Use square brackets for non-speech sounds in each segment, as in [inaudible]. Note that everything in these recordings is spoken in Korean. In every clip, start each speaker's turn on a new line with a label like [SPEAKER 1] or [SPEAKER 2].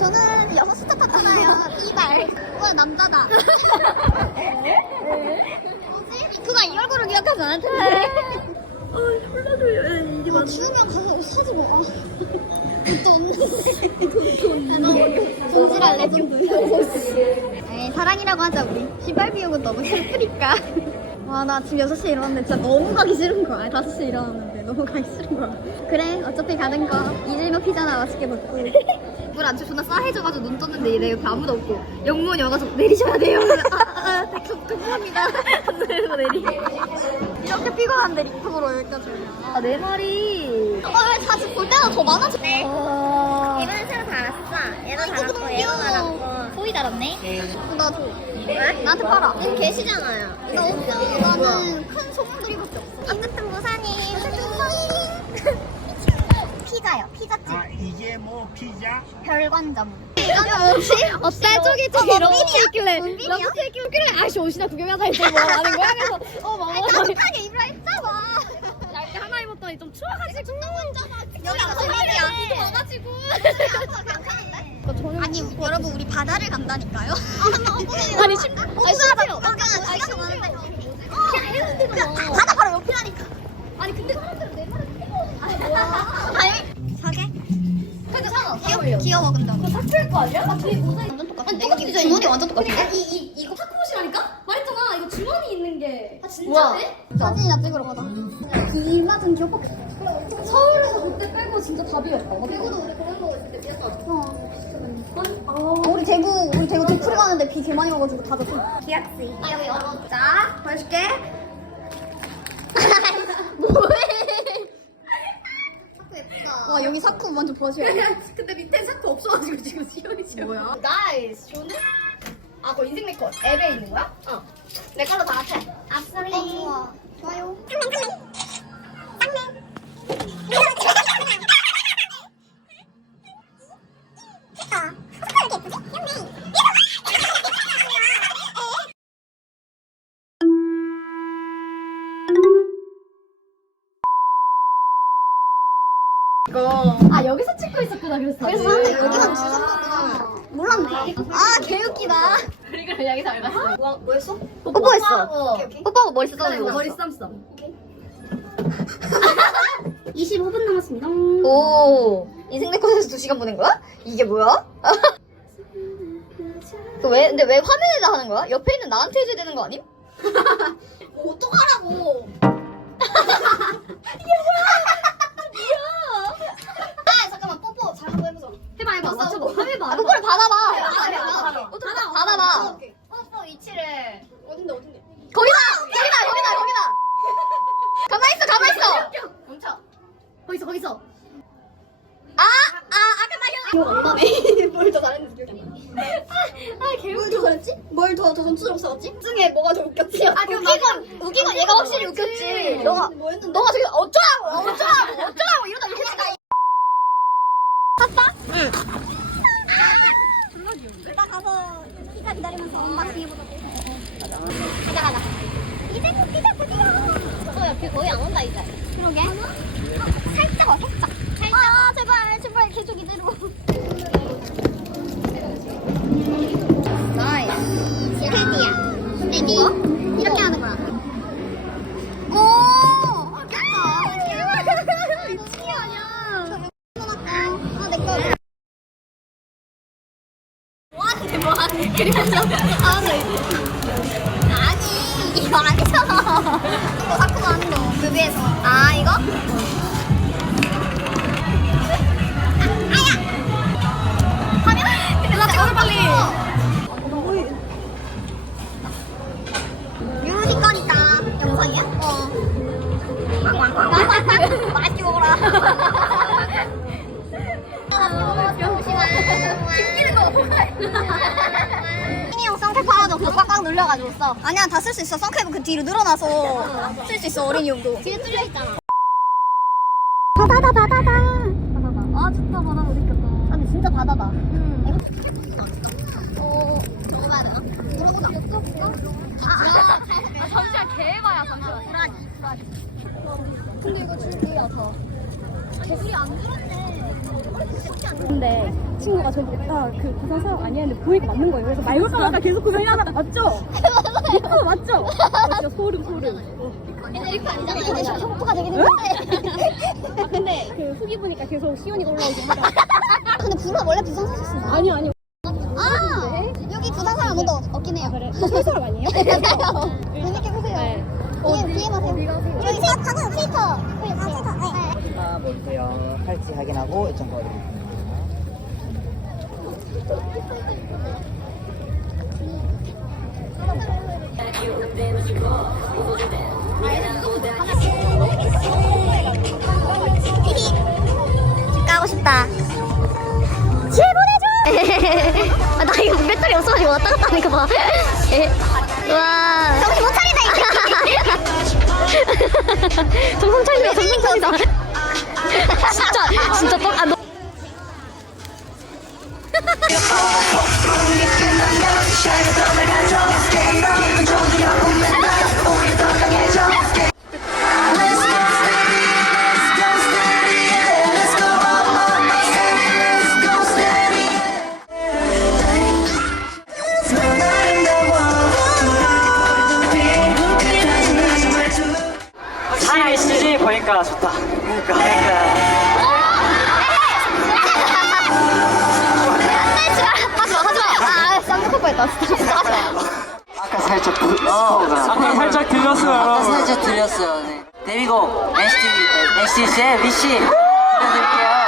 [SPEAKER 1] 여섯 스타 탔잖아요. 이발. 와 남자다. [laughs] 뭐지? 그가 이 얼굴을 기억하지 않을 텐데.
[SPEAKER 2] 아 몰라줘요. 이리
[SPEAKER 1] 어, 지우면 가서 옷 사지 뭐. 돈도 없는데. 돈, 돈질할래, 좀. 에이, 사랑이라고 하자, 우리. 시발 비용은 너무 슬프니까. 와, 나 지금 6시에 일어났는데 진짜 너무 가기 싫은 거야. 5시에 일어났는데 너무 가기 싫은 거야. 그래, 어차피 가는 거. 이질면 피자나 맛있게 먹고. 물 안주 존나 싸해져가지고 눈 떴는데 내 옆에 아무도 없고 영문이 와가지고 내리셔야 돼요. [laughs] 아, 아, 아, 네, 감- 감사합니다. 그래서 내리. 이렇게 피곤한데 리프로 여기까지 오냐.
[SPEAKER 2] 아, 내 말이.
[SPEAKER 1] 아, 왜 다시 볼 때가 더 많아져?
[SPEAKER 3] 네.
[SPEAKER 2] 어...
[SPEAKER 3] 이번엔 새로 달았어. 얘도
[SPEAKER 1] 아, 이거
[SPEAKER 3] 달았고, 얘도. 달았고.
[SPEAKER 1] 소희 달았네. 어, 나 줘.
[SPEAKER 3] 왜?
[SPEAKER 1] 나한테 팔아.
[SPEAKER 3] 이거 게시잖아요.
[SPEAKER 1] 나 없어. 나는 큰 소금들이밖에 없어.
[SPEAKER 3] 어쨌든
[SPEAKER 4] 뭐 피자?
[SPEAKER 1] 별관점. 이거는 뭐지?
[SPEAKER 2] 어때 저기
[SPEAKER 1] 어,
[SPEAKER 2] 저기
[SPEAKER 1] 뭐
[SPEAKER 2] 러브스
[SPEAKER 1] 빈이야?
[SPEAKER 2] 있길래
[SPEAKER 1] 뭔 빈이야?
[SPEAKER 2] 러브스 있길래 아씨 옷이나 구경하자 했더니 뭐라는 거야 그래서 어 마마
[SPEAKER 1] 따뜻하게 입으라 했잖아.
[SPEAKER 2] 얇게 하나 입었더니 좀 추워가지고
[SPEAKER 1] 여기 아침이야. 와가지고. 아니 여러분 우리 바다를 간다니까요. [laughs]
[SPEAKER 2] 아니 심 [laughs] 아니 심지어
[SPEAKER 1] 아니 시간도 완전 똑같은데?
[SPEAKER 2] 이, 이, 이거 파크봇이라니까? 말했잖아 이거 주머니 있는 게 아,
[SPEAKER 1] 진짜네? 사진이나 찍으러 가자. 길맞은 기억.
[SPEAKER 2] 서울에서 그때 빼고 진짜 답이었다
[SPEAKER 1] 대구도 우리 공연 보고 있을 때 비었어. 어. 아, 우리 대구 우리 대구 뒤풀이 가는데 비 개 많이 와가지고 다 졌어.
[SPEAKER 3] 귀엽지?
[SPEAKER 1] 아 여기 열어 자. 보여줄게. [laughs] 뭐해? 사쿠 예쁘다. 와 여기 사쿠 완전 보여줘야 돼. [laughs]
[SPEAKER 2] 근데 밑에 사투 없어가지고 지금 지연이 지금 뭐야? 나이스 쇼는? 아 그거 인생 내거 앱에 있는 거야? 어 내 걸로 다 합해
[SPEAKER 3] 앞서리.
[SPEAKER 1] 어 좋아. 좋아요.
[SPEAKER 2] 이거 아 여기서 찍고 있었구나 그래서
[SPEAKER 1] 그래서 여기만 주는 거구나. 몰랐네. 아 개웃기다.
[SPEAKER 2] 그리고 여기서 알았어 뭐, 뭐 했어?
[SPEAKER 1] 뽀뽀했어.
[SPEAKER 2] 오케이, 오케이.
[SPEAKER 1] 뽀뽀하고 머리 쓰다듬고
[SPEAKER 2] 머리 쌈쌈 25분 [laughs] 남았습니다
[SPEAKER 1] 오 인생 내 콘에서 2시간 보낸 거야? 이게 뭐야? [laughs] 그 왜, 근데 왜 화면에다 하는 거야? 옆에 있는 나한테 해줘야 되는 거 아님? [laughs] 뭐 어떡하라 나 현. 기억 안 나네. 뭘더 잘했는지 기억이 안 나. 아, 개웃겨. 뭘더 잘했지? 뭘 더, 더 점수를 없어졌지? 중에 뭐가 더 웃겼지? 아, 웃긴 건, 웃긴 건 얘가 확실히 웃겼지. 너가, 뭐 했는데? 너가 저기 어쩌라고, 어쩌라고, 어쩌라고 이러다 이렇게 했다. 샀다? 응. 이따 가서 피자 기다리면서 언박싱 해보자. 가자, 가자. 이제 또 피자 드디어.
[SPEAKER 3] 저 옆에 거의 안 온다, 이제.
[SPEAKER 1] 그러게. 살짝 와, 살짝. 살짝. 아, 제발, 제발, 계속 이대로.
[SPEAKER 3] 스테디.
[SPEAKER 1] 이렇게 하는 거야. 오! 아. 아, 아. 아니, 이거 아니잖아. 이거 자꾸 하는 거, 뮤비에서. 아, 이거? 화면? 나 찍어 빨리. 눌려가지고 써. 아니야 다 쓸 수 있어. 선캡은 그 뒤로 늘어나서 쓸 수 있어 어린이용도.
[SPEAKER 3] 뒤에 뚫려 있잖아.
[SPEAKER 1] 바다다 바다다. 바다다. 아 좋다 바다 못 느꼈다. 아니 진짜 바다다. 어. 아,
[SPEAKER 2] 아 잠시만 잠시만.
[SPEAKER 1] 근데 이거 줄기야 더. 개술이 안 들었네.
[SPEAKER 2] 근데
[SPEAKER 5] 친구가 저보고 나그 부산 사람 아니야 했는데 보니까 맞는 거예요. 그래서 말 걸까마다 계속 고민하다가 맞죠? 이거 맞죠? 아, 진짜 소름 소름.
[SPEAKER 3] 근데 이렇게.
[SPEAKER 1] 근데 저 형부가 되긴 했는데.
[SPEAKER 5] 아 근데 그 후기 보니까 계속 시온이가 올라오고 하다.
[SPEAKER 1] 근데 부산 원래 부산 사셨어요?
[SPEAKER 5] 아니요 아니요.
[SPEAKER 1] 아 여기 부산 사람 아무도 없긴 해요.
[SPEAKER 5] 그래. 서울 사람 아니에요?
[SPEAKER 1] 재밌게 보세요.
[SPEAKER 5] 네.
[SPEAKER 1] DM DM 하세요. 여기 트위터. 트위터. 네.
[SPEAKER 6] 아, 보세요. 팔찌 확인하고 일정 거드리겠습니다.
[SPEAKER 1] 가고 싶다. 집 보내줘! [laughs] 아, 나 이거 배터리 없어가지고 왔다 갔다 하니까 봐. [laughs] 와. 정신 못 차린다, 이제. [laughs] 정신 차린다, 정신 차린다. 진짜, 진짜 또, 아, 너.
[SPEAKER 6] 차라리 CG 보니까 좋다.
[SPEAKER 1] 뻔했다. 진짜.
[SPEAKER 6] 아까 살짝 그, 스포가. 아까 살짝 들렸어요. 아까 살짝 들렸어요. 네. 데뷔곡 NCT, NCT의 위시 부탁드릴게요.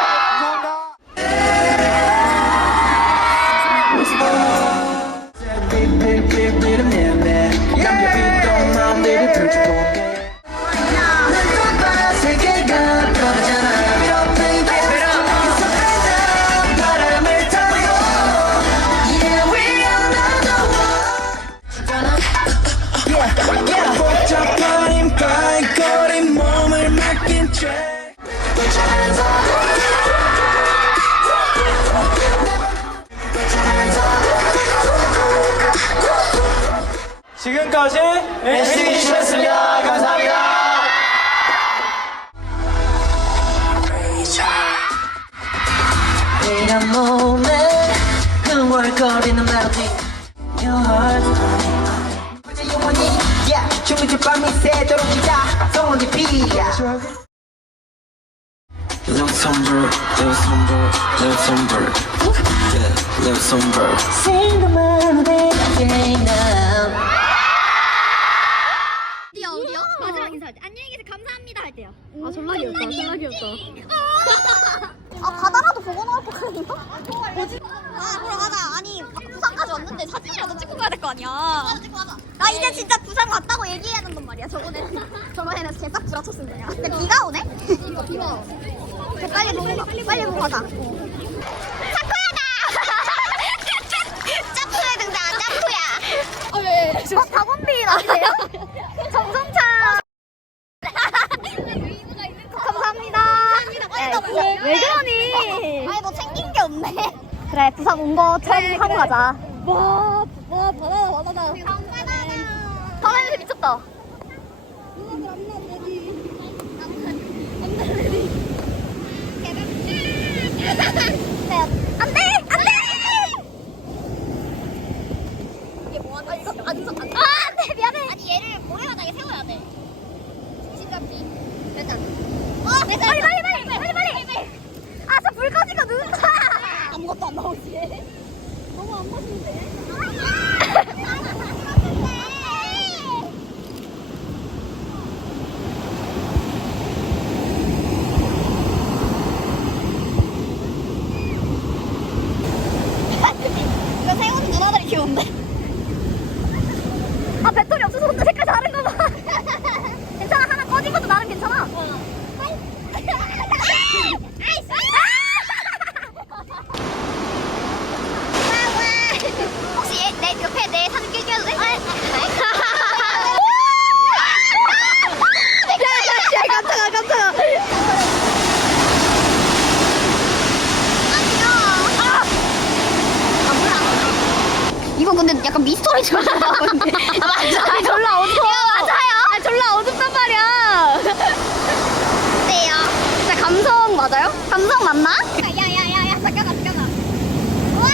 [SPEAKER 7] 지금까지 NCT였습니다. 감사합니다. 이런 몸에 흥얼거리는 멜로디 Your heart 어제 영원히 yeah 춤을 밤이 새도록 기다 소원이 피야 sunbird, little sunbird Yeah, sunbird Sing the melody now
[SPEAKER 5] 귀엽다. 졸라 귀엽다.
[SPEAKER 1] 아 바다라도 보고 나올 것 같은데? 뭐지? 아 보러 가자. 아니 부산까지 왔는데 사진이라도 찍고 가야 될 거 아니야. 찍고 가자. 나 이제 진짜 부산 왔다고 얘기해야 된단 말이야. 저번에는 저번에는 제싹 부라쳤으면 그냥. 근데 비가 오네? 비가 와. 빨리 보고 가. 빨리 보고 가자. 점프에 등장한 점프야. 어 박원빈 아세요? [laughs] 정성찬. 감사합니다. 야, 왜 그러니? 아니 너 챙긴 게 없네. 그래 부산 온 거 처음 하고 가자. 와, 와 바나나 바나나. 바나나. 냄새 미쳤다. 안돼 안돼. 이게 뭐 하는 거야? 아 안돼 미안해. 아니 얘를 모래바닥에 세워야 돼. 중심잡기. 됐다. 어, 빨리 빨리 빨리 빨리 빨리 빨리. 아, 저 불까지가 눈다. 아무것도 안 나오지. 너무 안 감성 맞나? 야야야야 잠깐만 잠깐만 와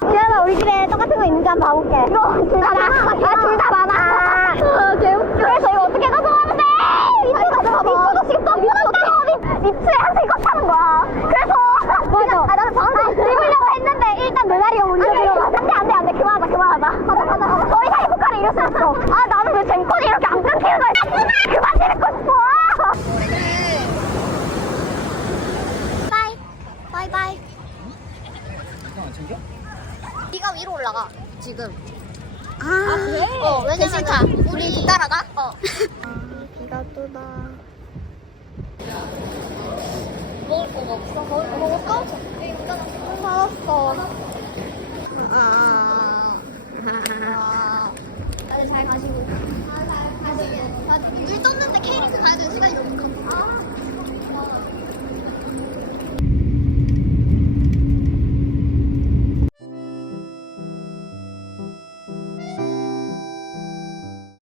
[SPEAKER 1] 아니 우리 집에 똑같은 거 있는지 한번 봐볼게. 이거 둘 다 많아. 아, 둘 다 많아. 미츠에 한테 이거 타는 거야. 그래서 맞아. 아 나는 방금 찍으려고 했는데 일단 메다리가 먼저 들어가. 안돼 안돼 안돼 그만하자 그만하자. 가자 가자. 더 이상 행복하게 이럴 수 없어. 아 나는 왜 잼콘이 이렇게 안 끊기는 거야? 살